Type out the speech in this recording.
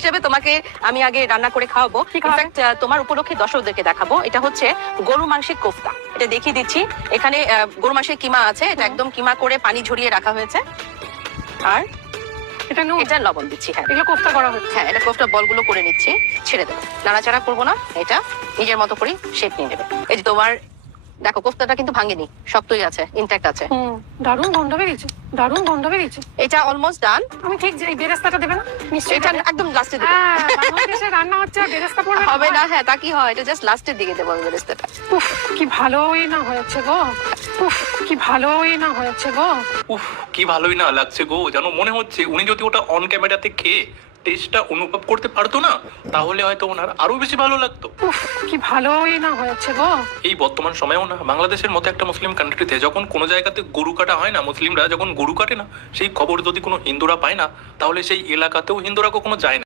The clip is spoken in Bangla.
হিসেবে তোমাকে আমি আগে রান্না করে খাওয়াবো। ইনফ্যাক্ট তোমার উপলক্ষে দর্শকদেরকে দেখাবো। এটা হচ্ছে গরু মাংসের কোফতা। এটা দেখিয়ে দিচ্ছি। এখানে গরু মাংসের কিমা আছে, এটা একদম কিমা করে পানি ঝরিয়ে রাখা হয়েছে। আর এটা লবণ দিচ্ছি। হ্যাঁ, এগুলো কোফতা করা হচ্ছে। হ্যাঁ, এটা কোফতা বলগুলো করে নিচ্ছি, ছেড়ে দেবো, নাড়াচাড়া করবো না। এটা নিজের মতো করে শেপ নিয়ে নেবে। এই যে তোমার দেখো কোফতাটা কিন্তু ভাঙেনি, শক্তই আছে, ইনট্যাক্ট আছে। দারুণ গন্ধ বেরিয়েছে, দারুণ গন্ধ বেরিয়েছে। এটা অলমোস্ট ডান। আমি ঠিক যে বেরেস্তাটা দেবে না নিশ্চয়ই? এটা একদম লাস্টে দেবো। বাংলাদেশে রান্না হচ্ছে আর বেরেস্তা পড়বে হবে না। হ্যাঁ, তা কি হয়, এটা জাস্ট লাস্টের দিকে দেবো আমি বেরেস্তাটা। উফ, কি ভালোই না হয়েছে গো। উফ, কি ভালোই না হয়েছে গো। উফ, কি ভালোই না লাগছে গো। যেন মনে হচ্ছে উনি যদি ওটা অন ক্যামেরাতে খেয়ে টেস্টটা অনুভব করতে পারতো না, তাহলে হয়তো ওনার আরো বেশি ভালো লাগতো। উফ, কি ভালোই না হয়েছে গো। এই বর্তমান সময়েও না বাংলাদেশের মতো একটা মুসলিম কান্ট্রিতে যখন কোনো জায়গাতে গরু কাটা হয় না, মুসলিমরা যখন গরু কাটে না, সেই খবর যদি কোনো হিন্দুরা পায় না, তাহলে সেই এলাকাতেও হিন্দুরা কখনো যায় না।